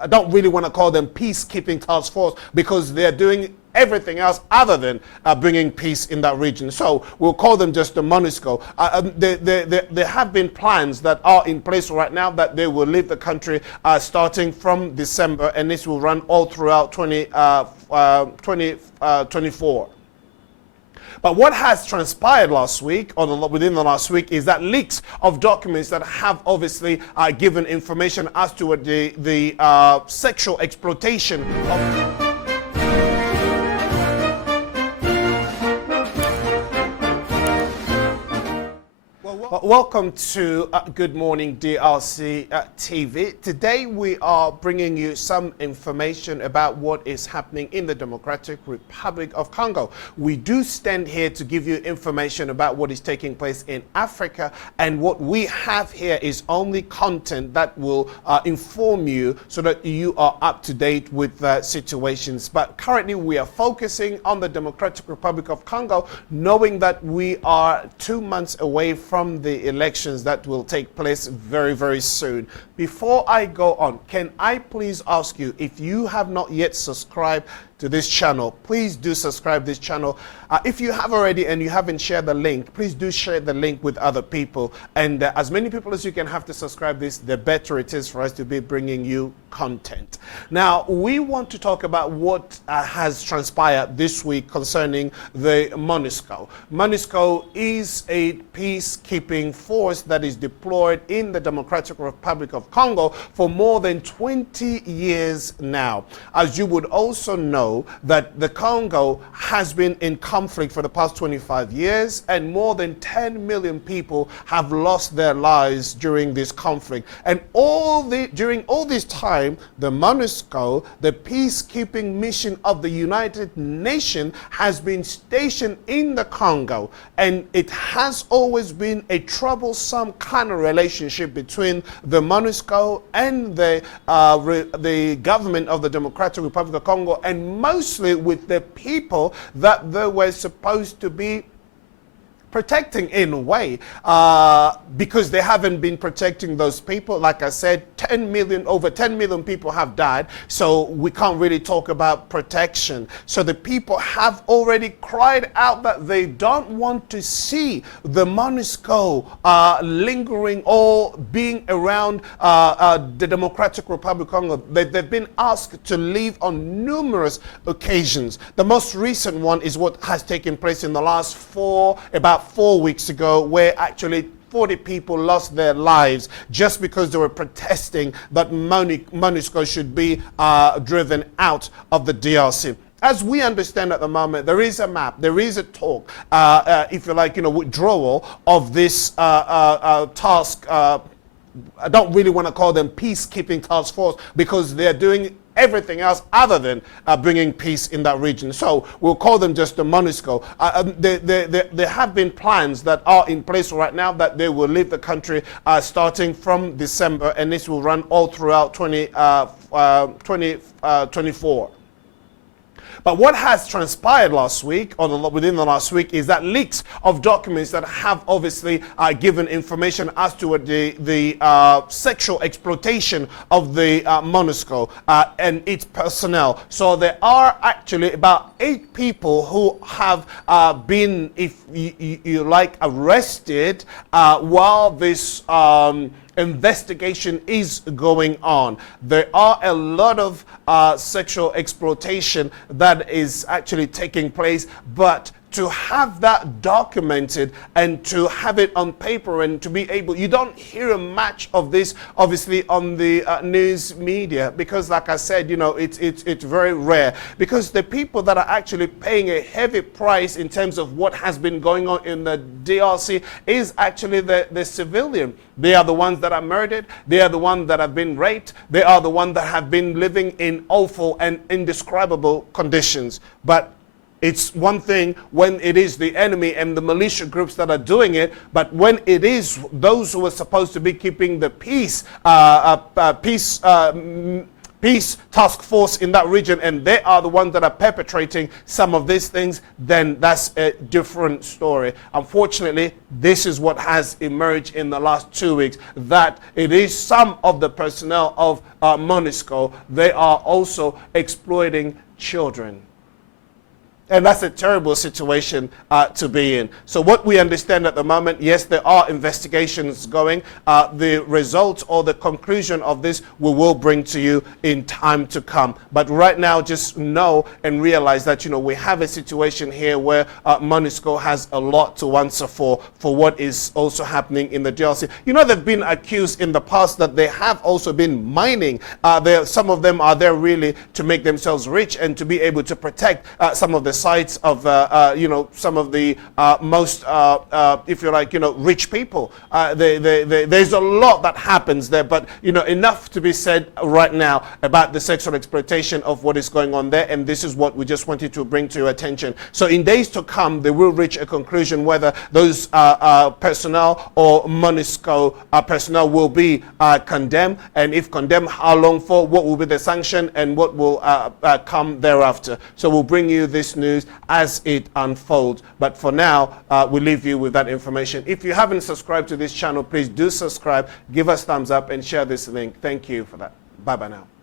I don't really want to call them peacekeeping task force because they're doing everything else other than bringing peace in that region. So we'll call them just the Monusco. There have been plans that are in place right now that they will leave the country starting from December, and this will run all throughout 2024. But what has transpired last week, or within the last week, is that leaks of documents that have obviously given information as to the sexual exploitation of... Welcome to Good Morning DRC TV. Today we are bringing you some information about what is happening in the Democratic Republic of Congo. We do stand here to give you information about what is taking place in Africa, and what we have here is only content that will inform you so that you are up to date with situations. But currently we are focusing on the Democratic Republic of Congo, knowing that we are 2 months away from the elections that will take place very, very soon. Before I go on, can I please ask you, if you have not yet subscribed to this channel, please do subscribe this channel. If you have already and you haven't shared the link, please do share the link with other people. And as many people as you can have to subscribe this, the better it is for us to be bringing you content. Now, we want to talk about what has transpired this week concerning the Monusco. Monusco is a peacekeeping force that is deployed in the Democratic Republic of Congo for more than 20 years now. As you would also know, that the Congo has been in conflict for the past 25 years, and more than 10 million people have lost their lives during this conflict. And during all this time, the Monusco, the peacekeeping mission of the United Nations, has been stationed in the Congo, and it has always been a troublesome kind of relationship between the Monusco and the government of the Democratic Republic of Congo, and mostly with the people that they were supposed to be protecting in a way, because they haven't been protecting those people. Like I said, over 10 million people have died, so we can't really talk about protection. So the people have already cried out that they don't want to see the Monusco lingering or being around the Democratic Republic of Congo. They've been asked to leave on numerous occasions. The most recent one is what has taken place in the last about 4 weeks ago, where actually 40 people lost their lives just because they were protesting that Monusco should be driven out of the DRC. As we understand at the moment, there is a map, there is a talk, if you like, withdrawal of this task. I don't really want to call them peacekeeping task force because they're doing everything else other than bringing peace in that region. So we'll call them just the Monusco. There have been plans that are in place right now that they will leave the country starting from December, and this will run all throughout 2024. But what has transpired last week, or within the last week, is that leaks of documents that have obviously given information as to the sexual exploitation of the Monusco and its personnel. So there are actually about 8 people who have been, if you like, arrested while this investigation is going on. There are a lot of sexual exploitation that is actually taking place, but to have that documented and to have it on paper and to be able, you don't hear much of this obviously on the news media, because like I said, it's very rare, because the people that are actually paying a heavy price in terms of what has been going on in the DRC is actually the civilian. They are the ones that are murdered, they are the ones that have been raped, they are the ones that have been living in awful and indescribable conditions. But it's one thing when it is the enemy and the militia groups that are doing it, but when it is those who are supposed to be keeping the peace, peace task force in that region, and they are the ones that are perpetrating some of these things, then that's a different story. Unfortunately, this is what has emerged in the last 2 weeks, that it is some of the personnel of Monusco, they are also exploiting children. And that's a terrible situation to be in. So what we understand at the moment, yes, there are investigations going. The results or the conclusion of this we will bring to you in time to come. But right now, just know and realize that, you know, we have a situation here where Monusco has a lot to answer for what is also happening in the DRC. You know, they've been accused in the past that they have also been mining. Some of them are there really to make themselves rich and to be able to protect some of the sites of you know, some of the most if you like, you know, rich people. There's a lot that happens there, but you know, enough to be said right now about the sexual exploitation of what is going on there, and this is what we just wanted to bring to your attention. So in days to come, they will reach a conclusion whether those personnel or Monusco personnel will be condemned, and if condemned, how long for, what will be the sanction, and what will come thereafter. So we'll bring you this news as it unfolds. But for now, we leave you with that information. If you haven't subscribed to this channel, please do subscribe, give us thumbs up, and share this link. Thank you for that. Bye-bye now.